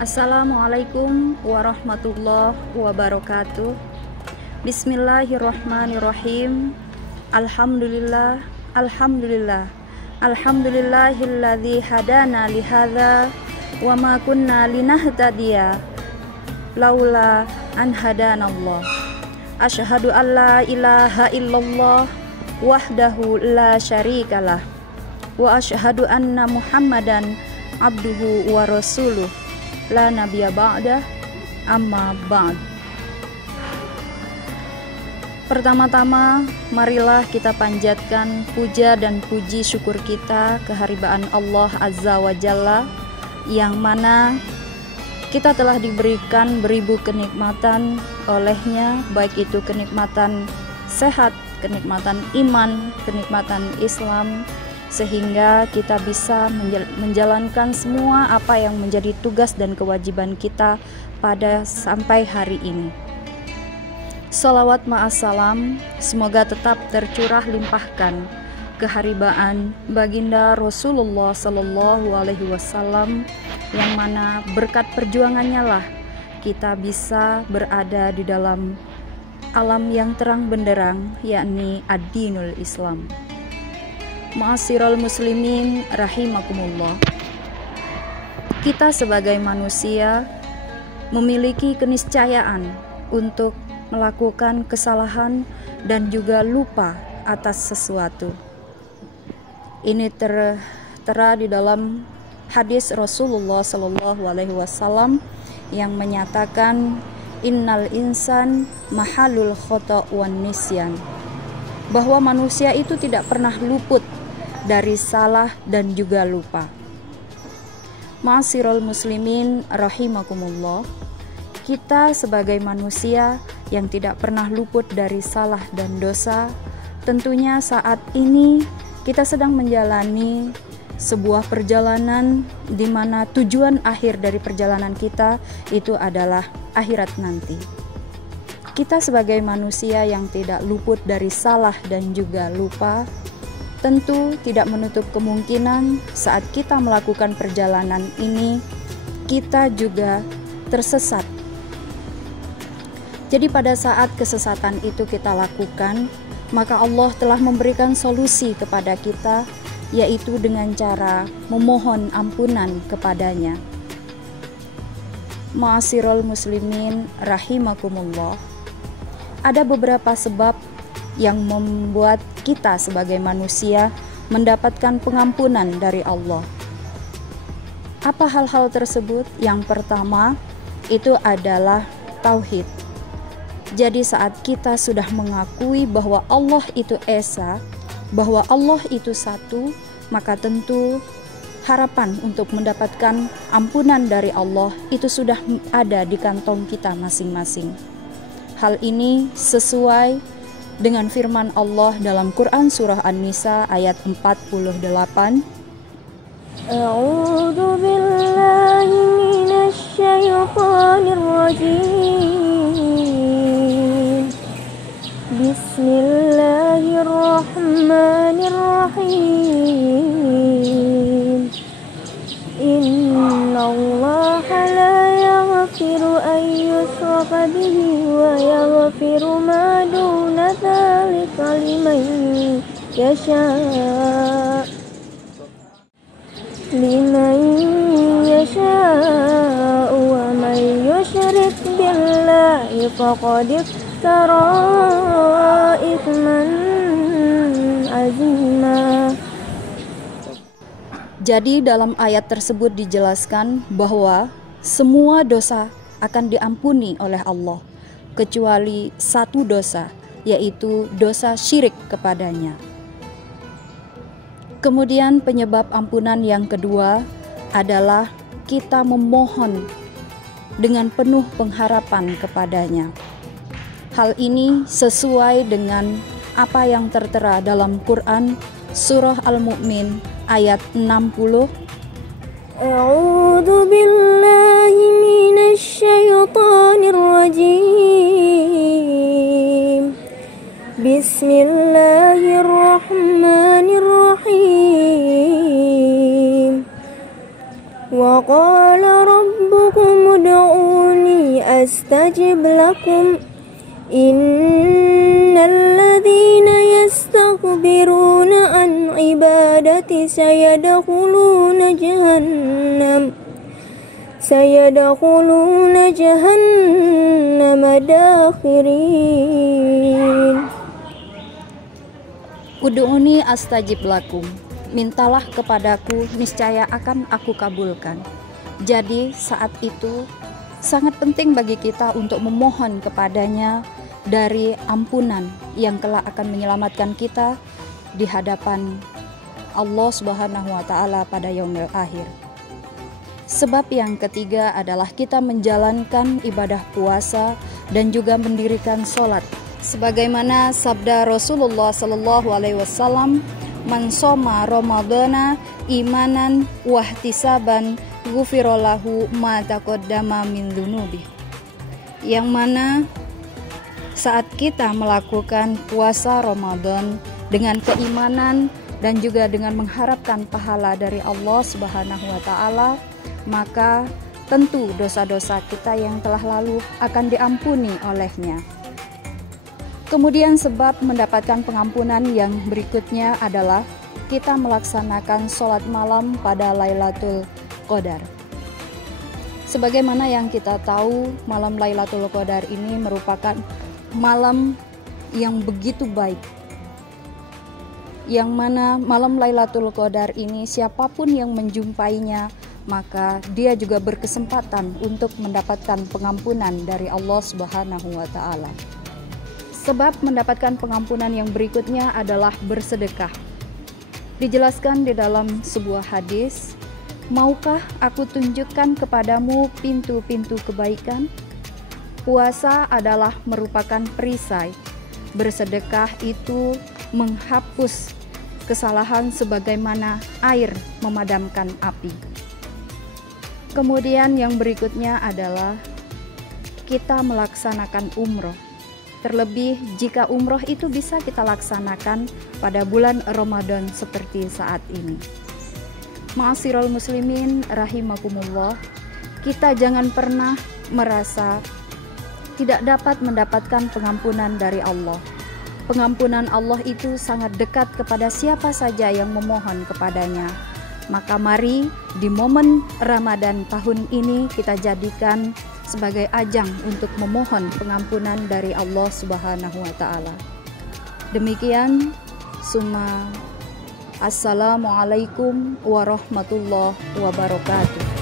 Assalamualaikum warahmatullahi wabarakatuh. Bismillahirrahmanirrahim. Alhamdulillah, alhamdulillah, alhamdulillahilladzi hadana lihadza wa ma kunna linahtadiya laula an hadanallah. Asyhadu an la ilaha illallah wahdahu la syarikalah wa asyhadu anna Muhammadan abduhu wa rasuluh la nabiyya ba'dah amma ba'd. Pertama-tama, marilah kita panjatkan puja dan puji syukur kita kehadiran Allah Azza wa Jalla, yang mana kita telah diberikan beribu kenikmatan olehnya, baik itu kenikmatan sehat, kenikmatan iman, kenikmatan Islam, sehingga kita bisa menjalankan semua apa yang menjadi tugas dan kewajiban kita pada sampai hari ini. Salawat ma'assalam semoga tetap tercurah limpahkan keharibaan baginda Rasulullah Sallallahu Alaihi Wasallam, yang mana berkat perjuangannya lah kita bisa berada di dalam alam yang terang benderang, yakni ad-dinul Islam. Ma'asyiral muslimin rahimakumullah. Kita sebagai manusia memiliki keniscayaan untuk melakukan kesalahan dan juga lupa atas sesuatu. Ini tertera di dalam hadis Rasulullah Sallallahu Alaihi Wasallam yang menyatakan innal insan mahalul khata' wan nisyan, bahwa manusia itu tidak pernah luput dari salah dan juga lupa. Ma'asyiral muslimin rahimakumullah. Kita sebagai manusia yang tidak pernah luput dari salah dan dosa, tentunya saat ini kita sedang menjalani sebuah perjalanan di mana tujuan akhir dari perjalanan kita itu adalah akhirat nanti. Kita sebagai manusia yang tidak luput dari salah dan juga lupa, tentu tidak menutup kemungkinan saat kita melakukan perjalanan ini kita juga tersesat. Jadi pada saat kesesatan itu kita lakukan, maka Allah telah memberikan solusi kepada kita, yaitu dengan cara memohon ampunan kepadanya. Ma'asyiral muslimin rahimakumullah. Ada beberapa sebab yang membuat kita sebagai manusia mendapatkan pengampunan dari Allah. Apa hal-hal tersebut? Yang pertama itu adalah tauhid. Jadi saat kita sudah mengakui bahwa Allah itu Esa, bahwa Allah itu satu, maka tentu harapan untuk mendapatkan ampunan dari Allah itu sudah ada di kantong kita masing-masing. Hal ini sesuai dengan firman Allah dalam Quran surah An-Nisa ayat 48. A'udzu billahi minasy syaithanir rajim. Bismillahirrahmanirrahim. Innallaha la yaghfiru an yushraka bihi wa yaghfiru ma duna dzalika liman yasha' wa man yushrik billahi faqad iftara itsman azima. Jadi dalam ayat tersebut dijelaskan bahwa semua dosa akan diampuni oleh Allah kecuali satu dosa, yaitu dosa syirik kepadanya. Kemudian penyebab ampunan yang kedua adalah kita memohon dengan penuh pengharapan kepadanya. Hal ini sesuai dengan apa yang tertera dalam Quran surah Al-Mu'min ayat 60. A'udzu billahi minasy syaithanir rajim. Bismillahirrahmanirrahim. وقال ربكم ادعوني أستجب لكم إن الذين يستكبرون عن عبادتي سيدخلون جهنم داخرين. Ud'uni astajib lakum. Mintalah kepadaku, niscaya akan aku kabulkan. Jadi saat itu sangat penting bagi kita untuk memohon kepadanya dari ampunan yang kelak akan menyelamatkan kita di hadapan Allah Subhanahu wa taala pada yaumil akhir. Sebab yang ketiga adalah kita menjalankan ibadah puasa dan juga mendirikan sholat. Sebagaimana sabda Rasulullah sallallahu alaihi wasallam, "Man shoma Ramadhana imanan wahtisaban ghufirallahu ma taqaddama min dzunubi." Yang mana saat kita melakukan puasa Ramadan dengan keimanan dan juga dengan mengharapkan pahala dari Allah Subhanahu wa taala, maka tentu dosa-dosa kita yang telah lalu akan diampuni olehnya. Kemudian sebab mendapatkan pengampunan yang berikutnya adalah kita melaksanakan sholat malam pada Lailatul Qadar. Sebagaimana yang kita tahu, malam Lailatul Qadar ini merupakan malam yang begitu baik, yang mana malam Lailatul Qadar ini siapapun yang menjumpainya, maka dia juga berkesempatan untuk mendapatkan pengampunan dari Allah Subhanahu wa taala. Sebab mendapatkan pengampunan yang berikutnya adalah bersedekah. Dijelaskan di dalam sebuah hadis, "Maukah aku tunjukkan kepadamu pintu-pintu kebaikan?" Puasa adalah merupakan perisai. Bersedekah itu menghapus kesalahan sebagaimana air memadamkan api. Kemudian yang berikutnya adalah kita melaksanakan umroh. Terlebih jika umroh itu bisa kita laksanakan pada bulan Ramadan seperti saat ini. Ma'asyiral muslimin rahimakumullah, kita jangan pernah merasa tidak dapat mendapatkan pengampunan dari Allah. Pengampunan Allah itu sangat dekat kepada siapa saja yang memohon kepadanya. Maka mari di momen Ramadan tahun ini kita jadikan sebagai ajang untuk memohon pengampunan dari Allah Subhanahu wa taala. Demikian, assalamualaikum warahmatullahi wabarakatuh.